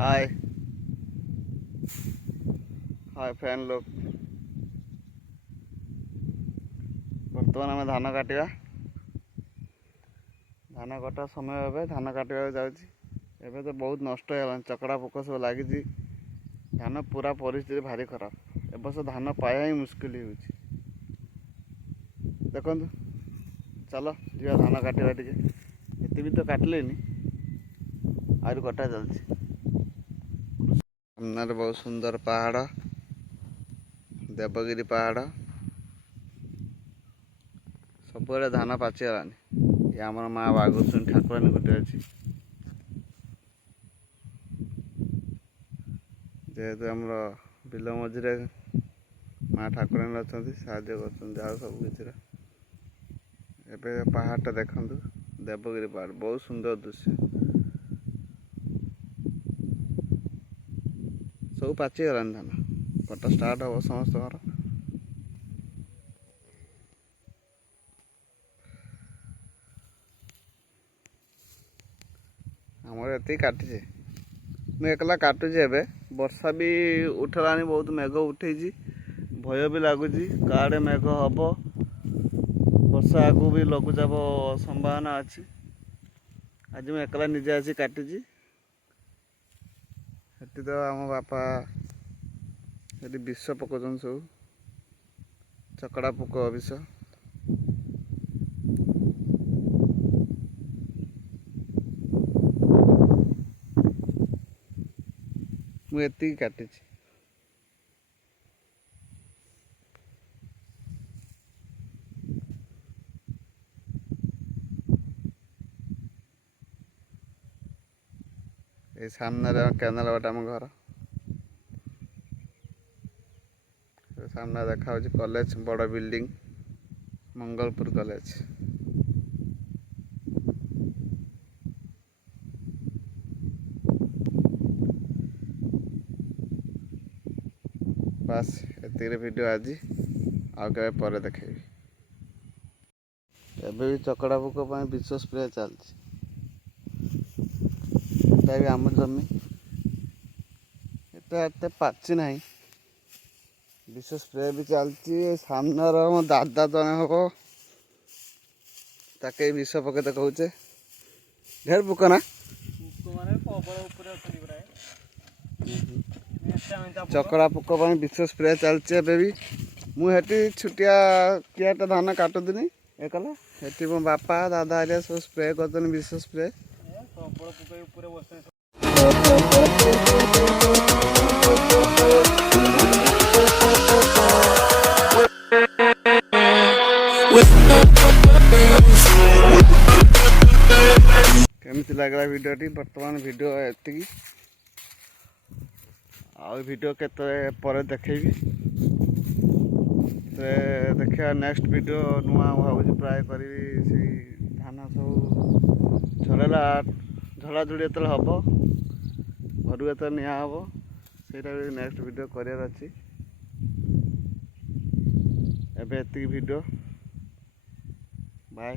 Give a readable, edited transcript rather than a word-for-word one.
हाय हाय fan लोग बर्तमान आम धान काटा धान कटा समय ए धान काटा जाऊँगी तो बहुत नष्ट हो चकड़ा पोक सब लगी धान पूरा परिस्थिति भारी खराब ए वर्ष धान पाया ही मुस्किल हो देखु चलो जा धान काटा टे ये भी तो काटिले आहुरी कटा चलती सामने बहुत सुंदर पहाड़ देवगिरी पहाड़ सब धान पाचिगलानी ये आम माँ बागुसुनी ठाकुरानी गोटे अच्छी जेहेतु आम बिल मझे माँ ठाकुरानी अच्छा साहय कर सब किसी एवं पहाड़टा देखु देवगिरी पहाड़ बहुत सुंदर दृश्य सब पाचिगलानी धान कटा स्टार्ट हम समस्त आमर ये काटिचे मुझे एकला काटुचे एबे वर्षा भी उठलानी बहुत मेघ उठे भय भी लगुच काड़े मेघ हम वर्षा आगू भी लघुचाप संभावना अच्छी आज मुझे एकला निजे आसी काटी तो आम बापा ये विष पकाउन सब चकड़ा पोक विष मुझे काटी ये सामने कैनाल बाट आम घर सामने देखा कॉलेज बड़ बिल्डिंग मंगलपुर कॉलेज बस ये वीडियो आज आउ के पर देखेबी एबे भी चकड़ा पोक विष स्प्रे चलती भी आम जमी एत पाची ना विष स्प्रे भी चलती सामने मो दादा जने हम ताके विष पकते कहचे ढेर पोक ना चकड़ा पोक विष स्प्रे चलती भी मुझे छुटिया कियाटा धान काटुदिनी एकला हेटी मो बापा दादा हरिया सब स्प्रे कर विष स्प्रे केमती लगला वीडियोटी बर्तमान वीडियो एति आ वीडियो केते पर देखेबी देखा नेक्स्ट वीडियो नुआ भावुँ प्राय करी से धान सब झड़ेला झड़ाझुड़ी जो हम घर जो निया हम से नेक्स्ट वीडियो करार अच्छी एबे एति वीडियो बाय।